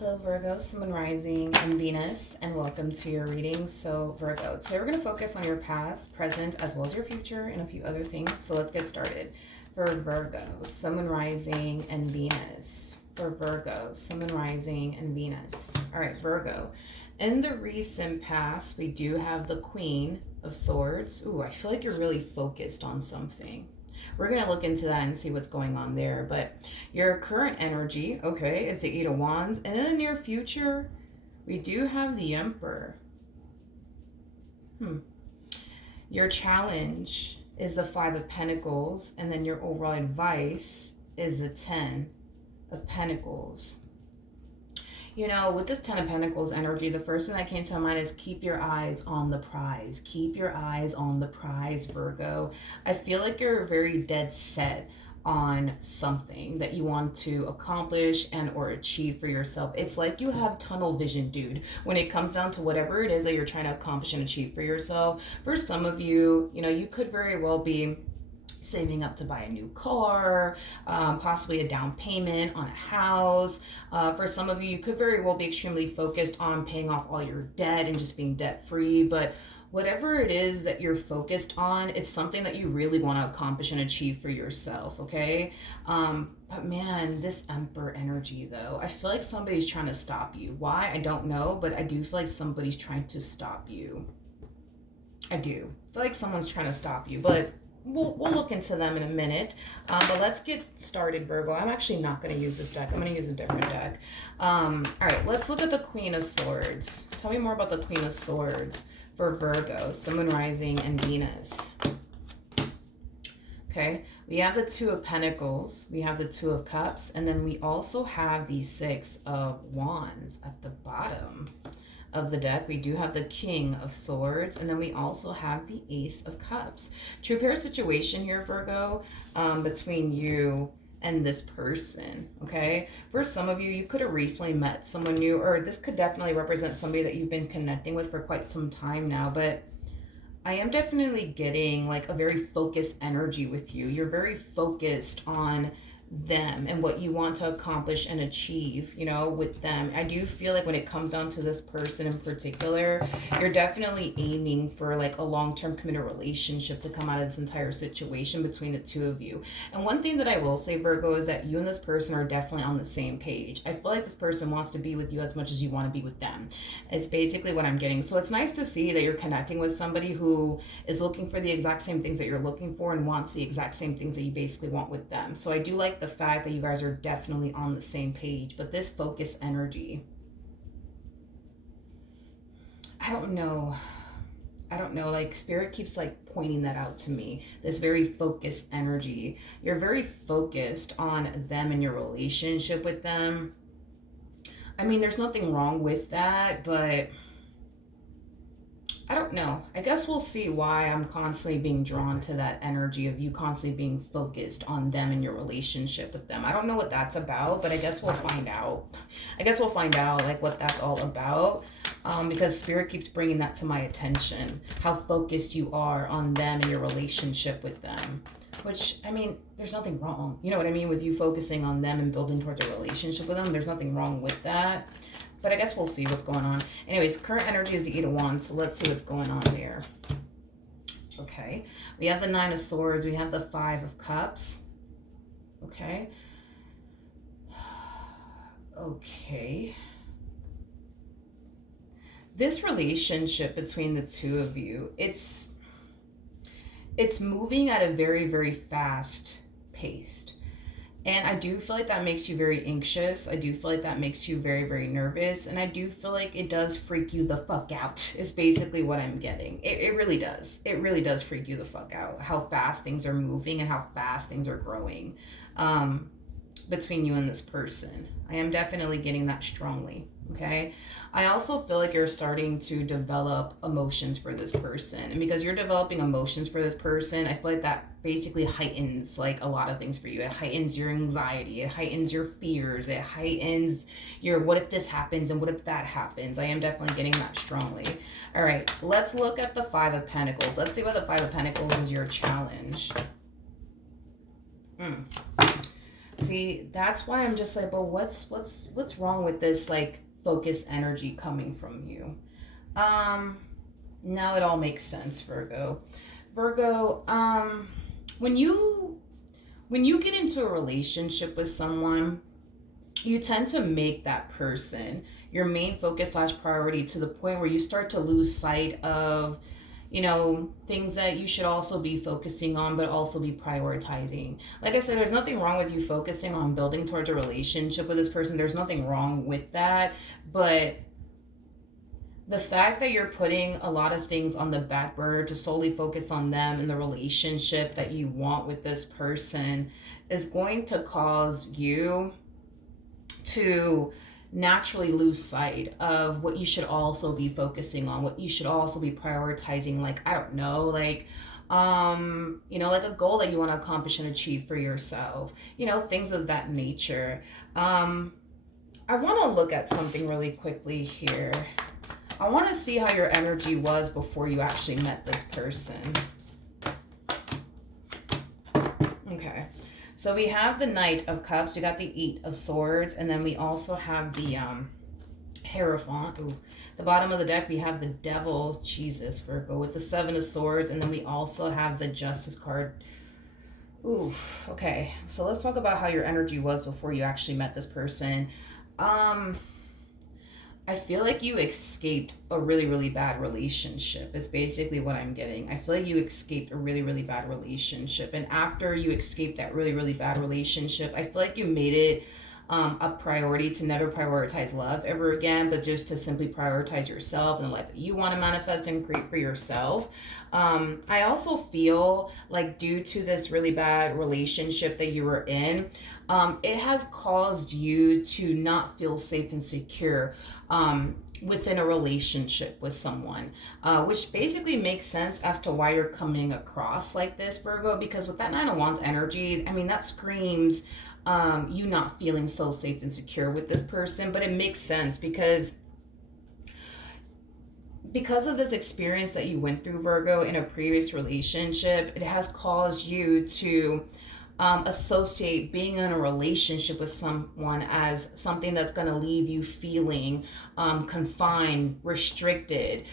Hello Virgo, Sun, Rising, and Venus, and welcome to your reading. So Virgo, today we're going to focus on your past, present, as well as your future, and a few other things. So let's get started. For Virgo, Sun, Rising, and Venus. For Virgo, Sun, Rising, and Venus. All right, Virgo. In the recent past, we do have the Queen of Swords. Ooh, I feel like you're really focused on something. We're going to look into that and see what's going on there. But your current energy, okay, is the Eight of Wands. And in the near future, we do have the Emperor. Your challenge is the Five of Pentacles. And then your overall advice is the Ten of Pentacles. You know, with this Ten of Pentacles energy, the first thing that came to mind is keep your eyes on the prize. Keep your eyes on the prize, Virgo. I feel like you're very dead set on something that you want to accomplish and or achieve for yourself. It's like you have tunnel vision, dude, when it comes down to whatever it is that you're trying to accomplish and achieve for yourself. For some of you, you know, you could very well be saving up to buy a new car, possibly a down payment on a house. For some of you, you could very well be extremely focused on paying off all your debt and just being debt free. But whatever it is that you're focused on, it's something that you really want to accomplish and achieve for yourself, okay? But man, this Emperor energy though, I feel like somebody's trying to stop you. Why? I don't know, but I do feel like somebody's trying to stop you. I do. I feel like someone's trying to stop you, but we'll look into them in a minute. But let's get started, Virgo. I'm actually not going to use this deck. I'm going to use a different deck. All right, let's look at the Queen of Swords. Tell me more about the Queen of Swords for Virgo, Sun, Rising, and Venus. Okay, we have the Two of Pentacles, we have the Two of Cups, and then we also have the Six of Wands at the bottom of the deck. We do have the King of Swords, and then we also have the Ace of Cups. True pair situation here, Virgo, between you and this person, okay? For some of you, you could have recently met someone new, or this could definitely represent somebody that you've been connecting with for quite some time now, but I am definitely getting like a very focused energy with you. You're very focused on them and what you want to accomplish and achieve, you know, with them. I do feel like when it comes down to this person in particular, you're definitely aiming for like a long-term committed relationship to come out of this entire situation between the two of you. And one thing that I will say, Virgo, is that you and this person are definitely on the same page. I feel like this person wants to be with you as much as you want to be with them. It's basically what I'm getting. So it's nice to see that you're connecting with somebody who is looking for the exact same things that you're looking for and wants the exact same things that you basically want with them. So I do like the fact that you guys are definitely on the same page. But this focus energy, I don't know, like spirit keeps like pointing that out to me. This very focused energy, you're very focused on them and your relationship with them. I mean, there's nothing wrong with that, but I don't know. I guess we'll see why I'm constantly being drawn to that energy of you constantly being focused on them and your relationship with them. I don't know what that's about, but I guess we'll find out. Like what that's all about, because spirit keeps bringing that to my attention, how focused you are on them and your relationship with them. Which, I mean, there's nothing wrong. You know what I mean? With you focusing on them and building towards a relationship with them, there's nothing wrong with that. But I guess we'll see what's going on. Anyways, current energy is the Eight of Wands, so let's see what's going on there. Okay, we have the Nine of Swords, we have the Five of Cups. Okay. Okay. This relationship between the two of you, it's moving at a very, very fast pace. And I do feel like that makes you very anxious. I do feel like that makes you very, very nervous. And I do feel like it does freak you the fuck out, is basically what I'm getting. It really does. It really does freak you the fuck out, how fast things are moving and how fast things are growing between you and this person. I am definitely getting that strongly, okay? I also feel like you're starting to develop emotions for this person. And because you're developing emotions for this person, I feel like that basically heightens like a lot of things for you. It heightens your anxiety, it heightens your fears, it heightens your what if this happens and what if that happens. I am definitely getting that strongly. All right, let's look at the Five of Pentacles. Let's see why the Five of Pentacles is your challenge. See, that's why I'm just like, but what's wrong with this like focused energy coming from you? Um, Now it all makes sense, Virgo. Virgo, when you when you get into a relationship with someone, you tend to make that person your main focus slash priority to the point where you start to lose sight of, things that you should also be focusing on, but also be prioritizing. Like I said, there's nothing wrong with you focusing on building towards a relationship with this person. There's nothing wrong with that. But the fact that you're putting a lot of things on the back burner to solely focus on them and the relationship that you want with this person is going to cause you to naturally lose sight of what you should also be focusing on, what you should also be prioritizing. Like, I don't know, like a goal that you want to accomplish and achieve for yourself, things of that nature. I want to look at something really quickly here. I want to see how your energy was before you actually met this person. Okay. So we have the Knight of Cups, we got the Eight of Swords, and then we also have the Hierophant. Ooh. The bottom of the deck, we have the Devil, Jesus, Virgo, with the Seven of Swords, and then we also have the Justice card. Ooh, okay. So let's talk about how your energy was before you actually met this person. I feel like you escaped a really, really bad relationship, is basically what I'm getting. I feel like you escaped a really, really bad relationship. And after you escaped that really, really bad relationship, I feel like you made it a priority to never prioritize love ever again, but just to simply prioritize yourself and the life that you want to manifest and create for yourself. I also feel like due to this really bad relationship that you were in, it has caused you to not feel safe and secure within a relationship with someone, which basically makes sense as to why you're coming across like this, Virgo, because with that Nine of Wands energy, I mean, that screams you not feeling so safe and secure with this person. But it makes sense because of this experience that you went through, Virgo, in a previous relationship. It has caused you to associate being in a relationship with someone as something that's going to leave you feeling confined, restricted.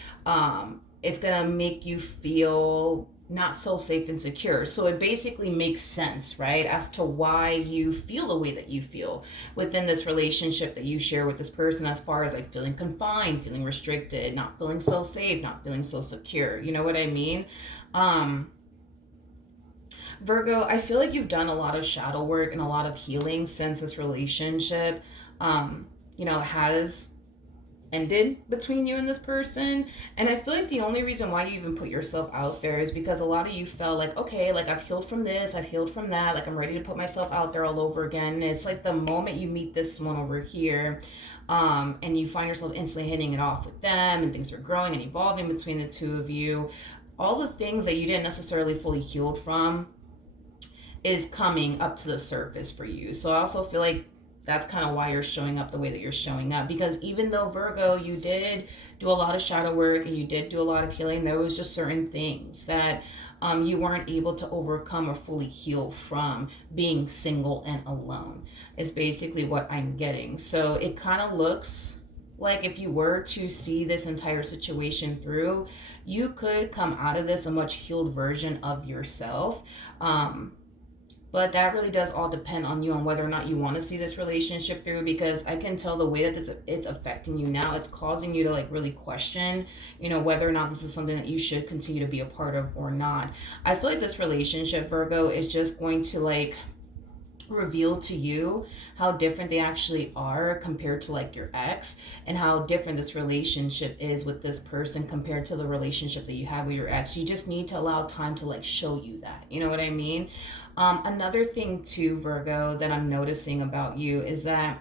It's going to make you feel not so safe and secure. So it basically makes sense, right, as to why you feel the way that you feel within this relationship that you share with this person, as far as like feeling confined, feeling restricted, not feeling so safe, not feeling so secure. You know what I mean? Virgo, I feel like you've done a lot of shadow work and a lot of healing since this relationship, has ended between you and this person. And I feel like the only reason why you even put yourself out there is because a lot of you felt like, okay, like I've healed from this, I've healed from that, like I'm ready to put myself out there all over again. And it's like the moment you meet this one over here, and you find yourself instantly hitting it off with them, and things are growing and evolving between the two of you, all the things that you didn't necessarily fully healed from is coming up to the surface for you. So I also feel like that's kind of why you're showing up the way that you're showing up. Because even though, Virgo, you did do a lot of shadow work and you did do a lot of healing, there was just certain things that you weren't able to overcome or fully heal from being single and alone, is basically what I'm getting. So it kind of looks like if you were to see this entire situation through, you could come out of this a much healed version of yourself. But that really does all depend on you, on whether or not you want to see this relationship through, because I can tell the way that it's affecting you now, it's causing you to like really question, whether or not this is something that you should continue to be a part of or not. I feel like this relationship, Virgo, is just going to like reveal to you how different they actually are compared to like your ex, and how different this relationship is with this person compared to the relationship that you had with your ex. You just need to allow time to like show you that, you know what I mean? Another thing too, Virgo, that I'm noticing about you is that,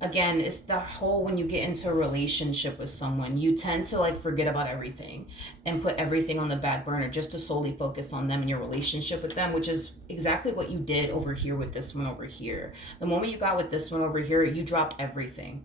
again, it's the whole, when you get into a relationship with someone, you tend to like forget about everything and put everything on the back burner just to solely focus on them and your relationship with them, which is exactly what you did over here with this one over here. The moment you got with this one over here, you dropped everything.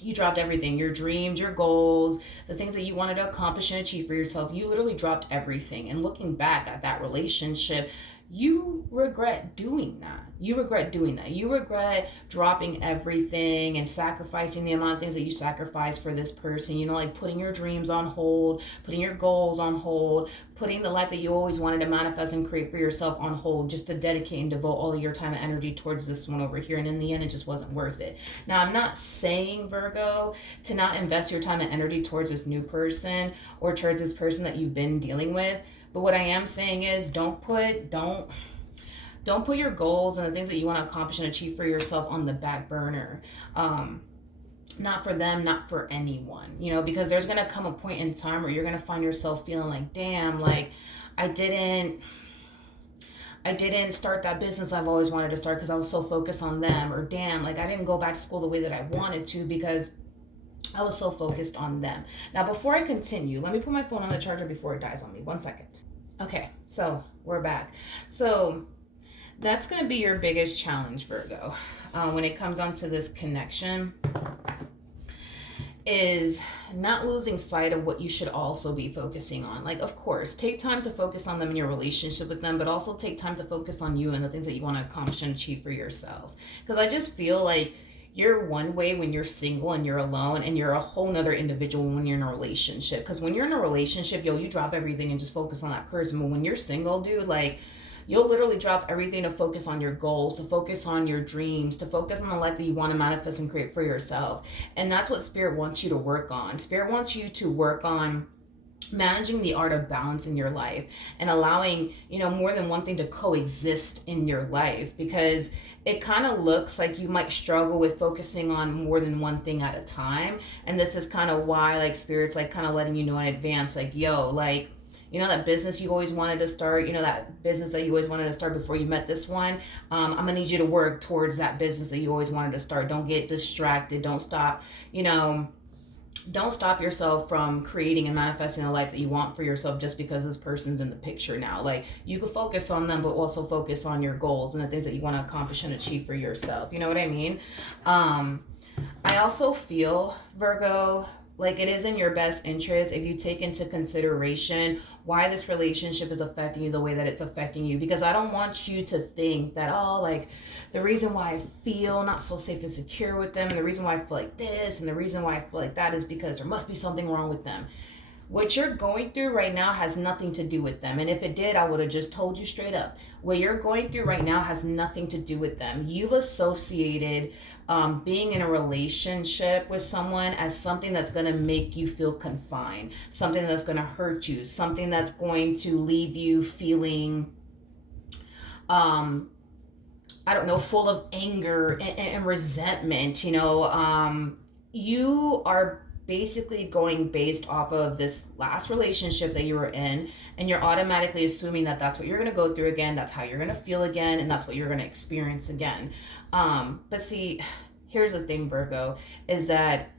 You dropped everything, your dreams, your goals, the things that you wanted to accomplish and achieve for yourself. You literally dropped everything. And looking back at that relationship, you regret doing that. You regret doing that. You regret dropping everything and sacrificing the amount of things that you sacrificed for this person. You know, like putting your dreams on hold, putting your goals on hold, putting the life that you always wanted to manifest and create for yourself on hold just to dedicate and devote all of your time and energy towards this one over here. And in the end, it just wasn't worth it. Now, I'm not saying, Virgo, to not invest your time and energy towards this new person or towards this person that you've been dealing with. But what I am saying is don't put your goals and the things that you want to accomplish and achieve for yourself on the back burner. Not for them, not for anyone, you know, because there's going to come a point in time where you're going to find yourself feeling like, damn, like I didn't start that business I've always wanted to start because I was so focused on them. Or damn, like I didn't go back to school the way that I wanted to because I was so focused on them. Now, before I continue, let me put my phone on the charger before it dies on me. 1 second. Okay, so we're back. So that's going to be your biggest challenge, Virgo, when it comes onto this connection, is not losing sight of what you should also be focusing on. Like, of course, take time to focus on them and your relationship with them, but also take time to focus on you and the things that you want to accomplish and achieve for yourself. Because I just feel like you're one way when you're single and you're alone, and you're a whole nother individual when you're in a relationship. Because when you're in a relationship, you drop everything and just focus on that person. But when you're single, dude, like, you'll literally drop everything to focus on your goals, to focus on your dreams, to focus on the life that you want to manifest and create for yourself. And that's what Spirit wants you to work on. Spirit wants you to work on managing the art of balance in your life and allowing, you know, more than one thing to coexist in your life, because it kind of looks like you might struggle with focusing on more than one thing at a time. And this is kind of why, like, Spirit's like kind of letting you know in advance, like, yo, like, you know, that business you always wanted to start, you know, that business that you always wanted to start before you met this one, I'm going to need you to work towards that business that you always wanted to start. Don't get distracted. Don't stop, you know, don't stop yourself from creating and manifesting a life that you want for yourself just because this person's in the picture now. Like, you can focus on them, but also focus on your goals and the things that you want to accomplish and achieve for yourself. You know what I mean? I also feel, Virgo, like it is in your best interest if you take into consideration why this relationship is affecting you the way that it's affecting you. Because I don't want you to think that, oh, like the reason why I feel not so safe and secure with them, and the reason why I feel like this, and the reason why I feel like that is because there must be something wrong with them. What you're going through right now has nothing to do with them. And if it did, I would have just told you straight up. What you're going through right now has nothing to do with them. You've associated being in a relationship with someone as something that's going to make you feel confined, something that's going to hurt you, something that's going to leave you feeling, I don't know, full of anger and resentment. You know, you are basically going based off of this last relationship that you were in, and you're automatically assuming that that's what you're going to go through again, that's how you're going to feel again, and that's what you're going to experience again. But see, here's the thing, Virgo, is that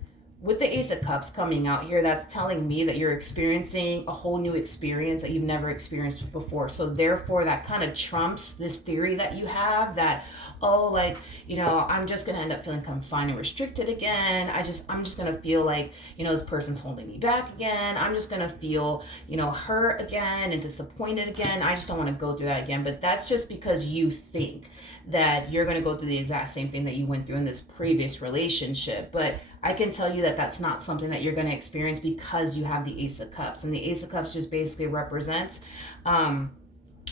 with the Ace of Cups coming out here, that's telling me that you're experiencing a whole new experience that you've never experienced before. So therefore, that kind of trumps this theory that you have that, oh, like, you know, I'm just going to end up feeling confined and restricted again. I'm just going to feel like, you know, this person's holding me back again. I'm just going to feel, you know, hurt again and disappointed again. I just don't want to go through that again. But that's just because you think that you're going to go through the exact same thing that you went through in this previous relationship. But I can tell you that that's not something that you're going to experience because you have the Ace of Cups. And the Ace of Cups just basically represents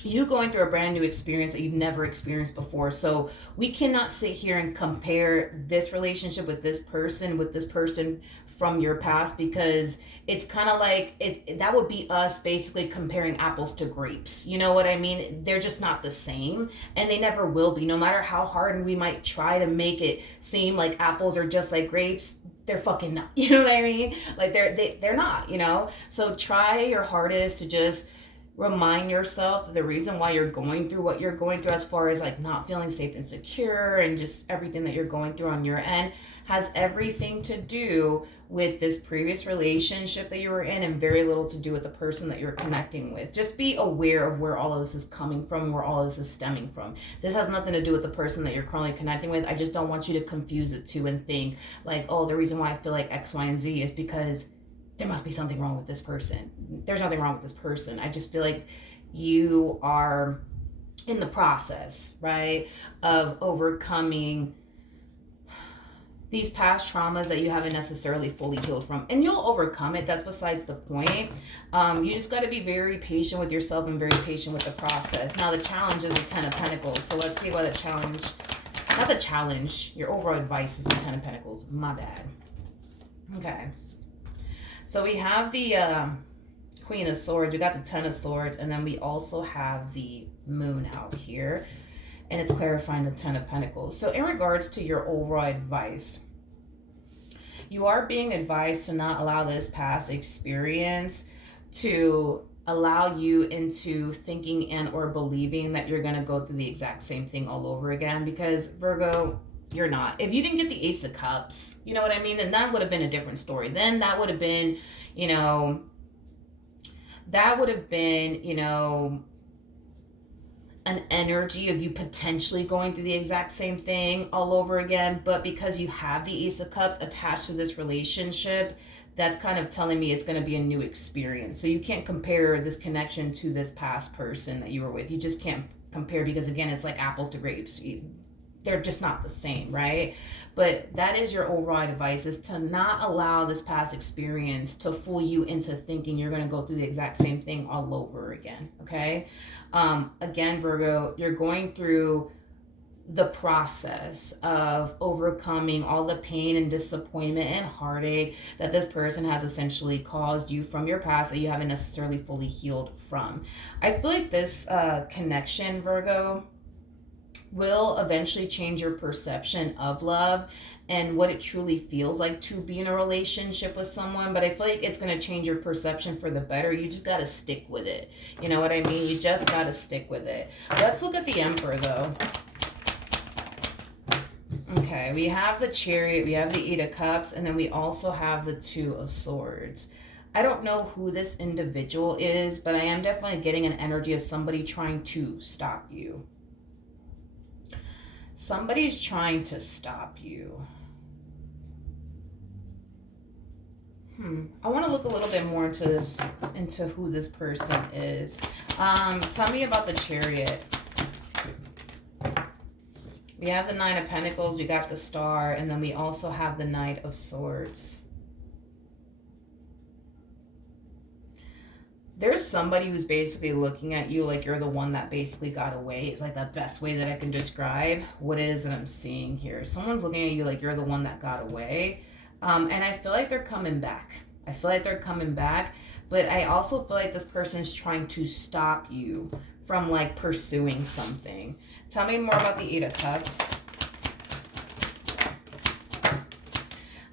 you going through a brand new experience that you've never experienced before. So we cannot sit here and compare this relationship with this person from your past, because it's kind of like that would be us basically comparing apples to grapes. You know what I mean? They're just not the same, and they never will be. No matter how hard we might try to make it seem like apples are just like grapes, they're fucking not. You know what I mean? Like they're not, you know? So try your hardest to just remind yourself that the reason why you're going through what you're going through, as far as like not feeling safe and secure and just everything that you're going through on your end, has everything to do with this previous relationship that you were in and very little to do with the person that you're connecting with. Just be aware of where all of this is coming from, where all of this is stemming from. This has nothing to do with the person that you're currently connecting with. I just don't want you to confuse it too and think like, oh, the reason why I feel like X, Y, and Z is because there must be something wrong with this person. There's nothing wrong with this person. I just feel like you are in the process, right, of overcoming these past traumas that you haven't necessarily fully healed from. And you'll overcome it. That's besides the point. You just got to be very patient with yourself and very patient with the process. Now, the challenge is the Ten of Pentacles. So let's see why the challenge, not the challenge, your overall advice is the Ten of Pentacles. My bad. Okay. So we have the Queen of Swords. We got the Ten of Swords. And then we also have the Moon out here. And it's clarifying the Ten of Pentacles. So in regards to your overall advice, you are being advised to not allow this past experience to allow you into thinking and or believing that you're going to go through the exact same thing all over again. Because Virgo, you're not. If you didn't get the Ace of Cups, you know what I mean? Then that would have been a different story. Then that would have been, you know, an energy of you potentially going through the exact same thing all over again. But because you have the Ace of Cups attached to this relationship, that's kind of telling me it's going to be a new experience. So you can't compare this connection to this past person that you were with. You just can't compare, because again, it's like apples to grapes. They're just not the same, right? But that is your overall advice, is to not allow this past experience to fool you into thinking you're going to go through the exact same thing all over again, okay? Again, Virgo, you're going through the process of overcoming all the pain and disappointment and heartache that this person has essentially caused you from your past that you haven't necessarily fully healed from. I feel like this connection, Virgo, will eventually change your perception of love and what it truly feels like to be in a relationship with someone. But I feel like it's going to change your perception for the better. You just got to stick with it. You know what I mean? You just got to stick with it. Let's look at the Emperor, though. Okay, we have the Chariot, we have the Eight of Cups, and then we also have the Two of Swords. I don't know who this individual is, but I am definitely getting an energy of somebody trying to stop you. Somebody's trying to stop you. I want to look a little bit more into this, into who this person is. Tell me about the Chariot. We have the Nine of Pentacles, we got the Star, and then we also have the Knight of Swords. There's somebody who's basically looking at you like you're the one that basically got away. It's like the best way that I can describe what it is that I'm seeing here. Someone's looking at you like you're the one that got away. And I feel like they're coming back. I feel like they're coming back. But I also feel like this person's trying to stop you from like pursuing something. Tell me more about the Eight of Cups.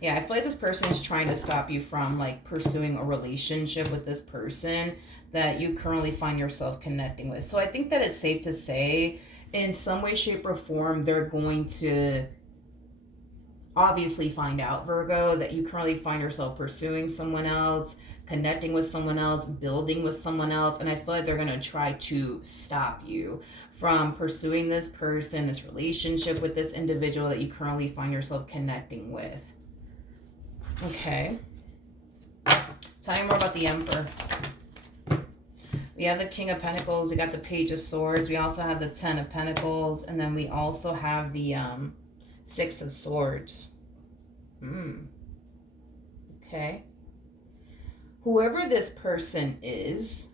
Yeah, I feel like this person is trying to stop you from like pursuing a relationship with this person that you currently find yourself connecting with. So I think that it's safe to say in some way, shape, or form, they're going to obviously find out, Virgo, that you currently find yourself pursuing someone else, connecting with someone else, building with someone else. And I feel like they're going to try to stop you from pursuing this person, this relationship with this individual that you currently find yourself connecting with. Okay. Tell me more about the Emperor. We have the King of Pentacles. We got the Page of Swords. We also have the Ten of Pentacles. And then we also have the Six of Swords. Okay. Whoever this person is,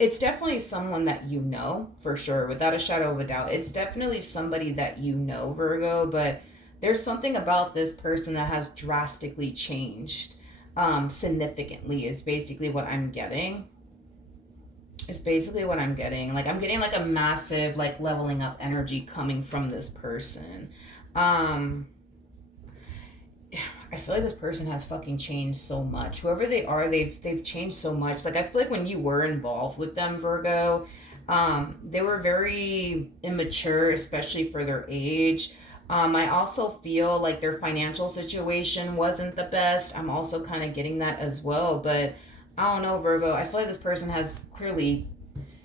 it's definitely someone that you know, for sure, without a shadow of a doubt. It's definitely somebody that you know, Virgo, but there's something about this person that has drastically changed significantly is basically what I'm getting. It's basically what I'm getting. Like, I'm getting like a massive like leveling up energy coming from this person. I feel like this person has fucking changed so much. Whoever they are, they've changed so much. Like, I feel like when you were involved with them, Virgo, they were very immature, especially for their age. I also feel like their financial situation wasn't the best. I'm also kind of getting that as well. But I don't know, Virgo. I feel like this person has clearly,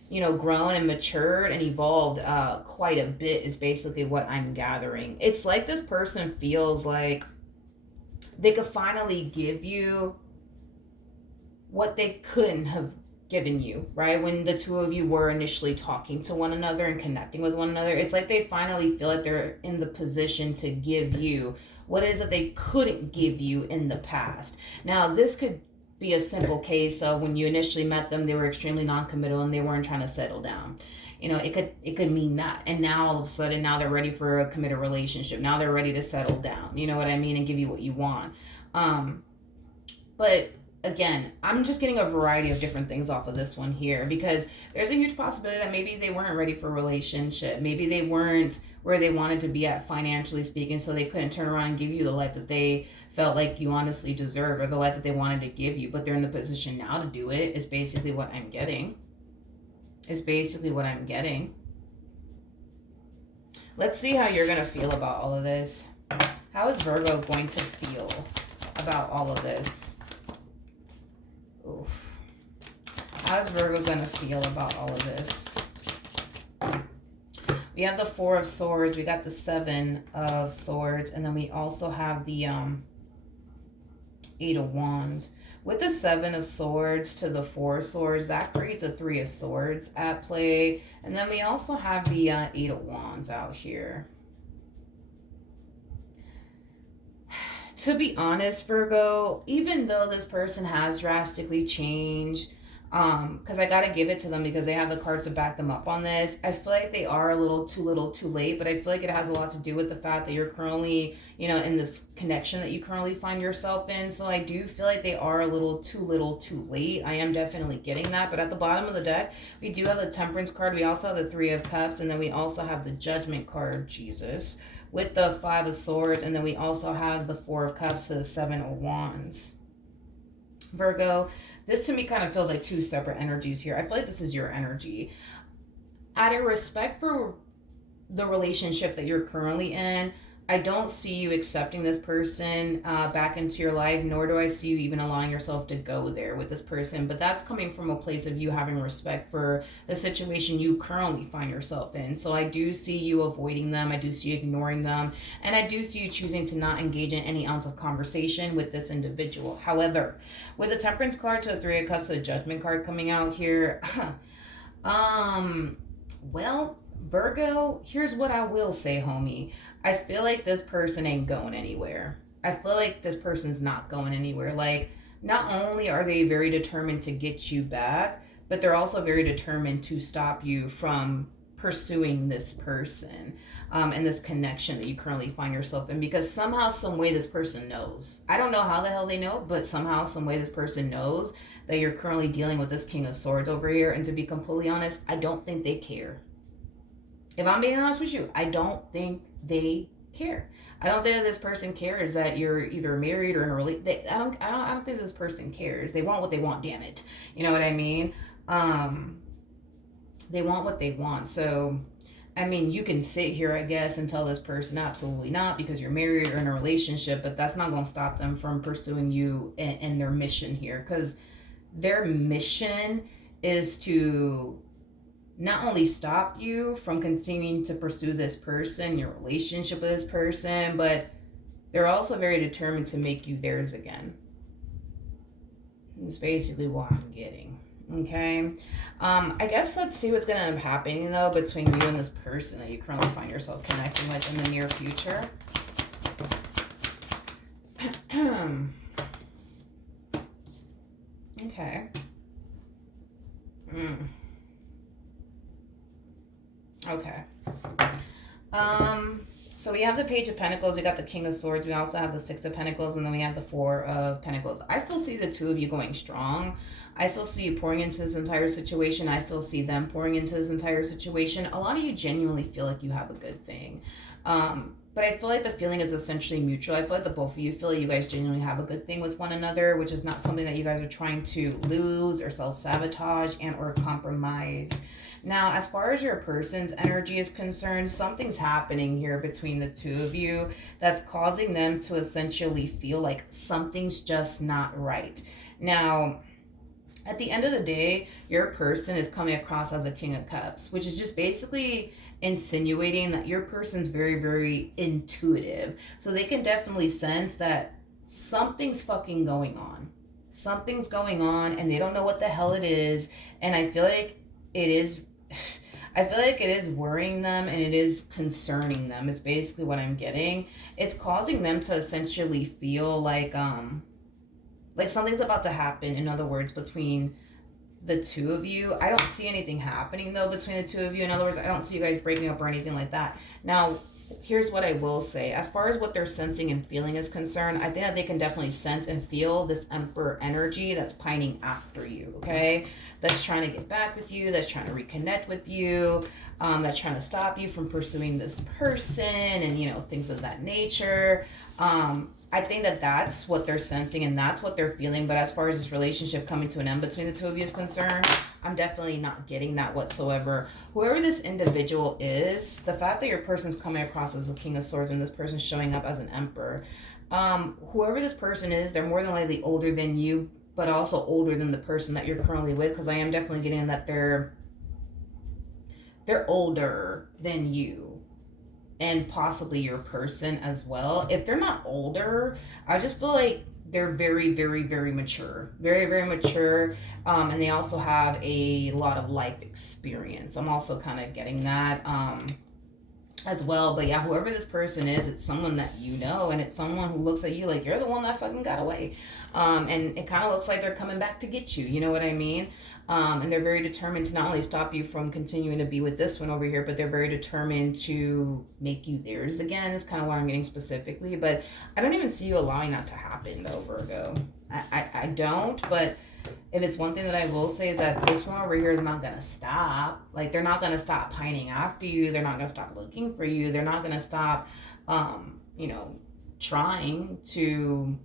you know, grown and matured and evolved quite a bit is basically what I'm gathering. It's like this person feels like they could finally give you what they couldn't have given you, right? When the two of you were initially talking to one another and connecting with one another, it's like they finally feel like they're in the position to give you what it is that they couldn't give you in the past. Now, this could be a simple case of when you initially met them, they were extremely non-committal and they weren't trying to settle down. It could mean that. And now all of a sudden, now they're ready for a committed relationship. Now they're ready to settle down. You know what I mean? And give you what you want. But again, I'm just getting a variety of different things off of this one here, because there's a huge possibility that maybe they weren't ready for a relationship. Maybe they weren't where they wanted to be at financially speaking, so they couldn't turn around and give you the life that they felt like you honestly deserved, or the life that they wanted to give you, but they're in the position now to do it, is basically what I'm getting. Let's see how you're going to feel about all of this. How is Virgo going to feel about all of this? Oof. How's Virgo gonna feel about all of this? We have the Four of Swords, we got the Seven of Swords, and then we also have the Eight of Wands. With the Seven of Swords to the Four of Swords, that creates a Three of Swords at play. And then we also have the Eight of Wands out here. To be honest, Virgo, even though this person has drastically changed, because I got to give it to them because they have the cards to back them up on this, I feel like they are a little too late, but I feel like it has a lot to do with the fact that you're currently, in this connection that you currently find yourself in. So I do feel like they are a little too late. I am definitely getting that. But at the bottom of the deck, we do have the Temperance card. We also have the Three of Cups, and then we also have the Judgment card, Jesus, with the Five of Swords, and then we also have the Four of Cups to the Seven of Wands. Virgo, this to me kind of feels like two separate energies here. I feel like this is your energy. Out of respect for the relationship that you're currently in, I don't see you accepting this person back into your life, nor do I see you even allowing yourself to go there with this person. But that's coming from a place of you having respect for the situation you currently find yourself in. So I do see you avoiding them. I do see you ignoring them. And I do see you choosing to not engage in any ounce of conversation with this individual. However, with the Temperance card to the Three of Cups to the Judgment card coming out here, well, Virgo, here's what I will say, homie. I feel like this person ain't going anywhere. I feel like this person's not going anywhere. Like, not only are they very determined to get you back, but they're also very determined to stop you from pursuing this person and this connection that you currently find yourself in, because somehow, some way, this person knows. I don't know how the hell they know, but somehow, some way, this person knows that you're currently dealing with this King of Swords over here. And to be completely honest, I don't think they care. If I'm being honest with you, I don't think they care. I don't think that this person cares that you're either married or in a relationship. I don't think this person cares. They want what they want, damn it. You know what I mean? They want what they want. So, I mean, you can sit here, I guess, and tell this person absolutely not because you're married or in a relationship, but that's not going to stop them from pursuing you and their mission here, because their mission is to not only stop you from continuing to pursue this person, your relationship with this person, but they're also very determined to make you theirs again. That's basically what I'm getting. Okay. I guess let's see what's going to end up happening, though, between you and this person that you currently find yourself connecting with in the near future. Okay. Okay. So we have the Page of Pentacles, we got the King of Swords, we also have the Six of Pentacles, and then we have the Four of Pentacles. I still see the two of you going strong. I still see you pouring into this entire situation. I still see them pouring into this entire situation. A lot of you genuinely feel like you have a good thing. But I feel like the feeling is essentially mutual. I feel like the both of you feel like you guys genuinely have a good thing with one another, which is not something that you guys are trying to lose or self-sabotage and or compromise. Now, as far as your person's energy is concerned, something's happening here between the two of you that's causing them to essentially feel like something's just not right. Now, at the end of the day, your person is coming across as a King of Cups, which is just basically insinuating that your person's very, very intuitive. So they can definitely sense that something's fucking going on. Something's going on and they don't know what the hell it is. And I feel like it is I feel like it is worrying them and it is concerning them. Is basically what I'm getting. It's causing them to essentially feel like something's about to happen, in other words, between the two of you. I don't see anything happening though between the two of you. In other words, I don't see you guys breaking up or anything like that. Now, here's what I will say. As far as what they're sensing and feeling is concerned, I think that they can definitely sense and feel this Emperor energy that's pining after you, okay? That's trying to get back with you, that's trying to reconnect with you, that's trying to stop you from pursuing this person and, things of that nature. I think that that's what they're sensing and that's what they're feeling. But as far as this relationship coming to an end between the two of you is concerned, I'm definitely not getting that whatsoever. Whoever this individual is, the fact that your person's coming across as a King of Swords and this person's showing up as an Emperor, whoever this person is, they're more than likely older than you, but also older than the person that you're currently with. Because I am definitely getting that they're older than you and possibly your person as well. If they're not older, I just feel like they're very, very, very mature, very, very mature, and they also have a lot of life experience. I'm also kind of getting that as well. But yeah, whoever this person is, it's someone that you know, and it's someone who looks at you like you're the one that fucking got away, and it kind of looks like they're coming back to get you. You know what I mean? And they're very determined to not only stop you from continuing to be with this one over here, but they're very determined to make you theirs again. Is kind of what I'm getting specifically. But I don't even see you allowing that to happen, though, Virgo. I don't. But if it's one thing that I will say is that this one over here is not gonna stop. Like, they're not gonna stop pining after you. They're not gonna stop looking for you. They're not gonna stop, trying to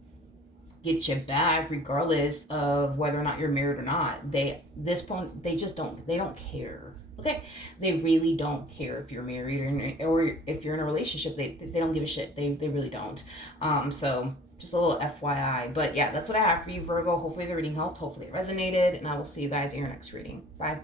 get you back regardless of whether or not you're married or not. They just don't care. Okay, they really don't care if you're married or if you're in a relationship. They don't give a shit. They really don't. So just a little FYI. But yeah, that's what I have for you, Virgo. Hopefully the reading helped. Hopefully it resonated, and I will see you guys in your next reading. Bye.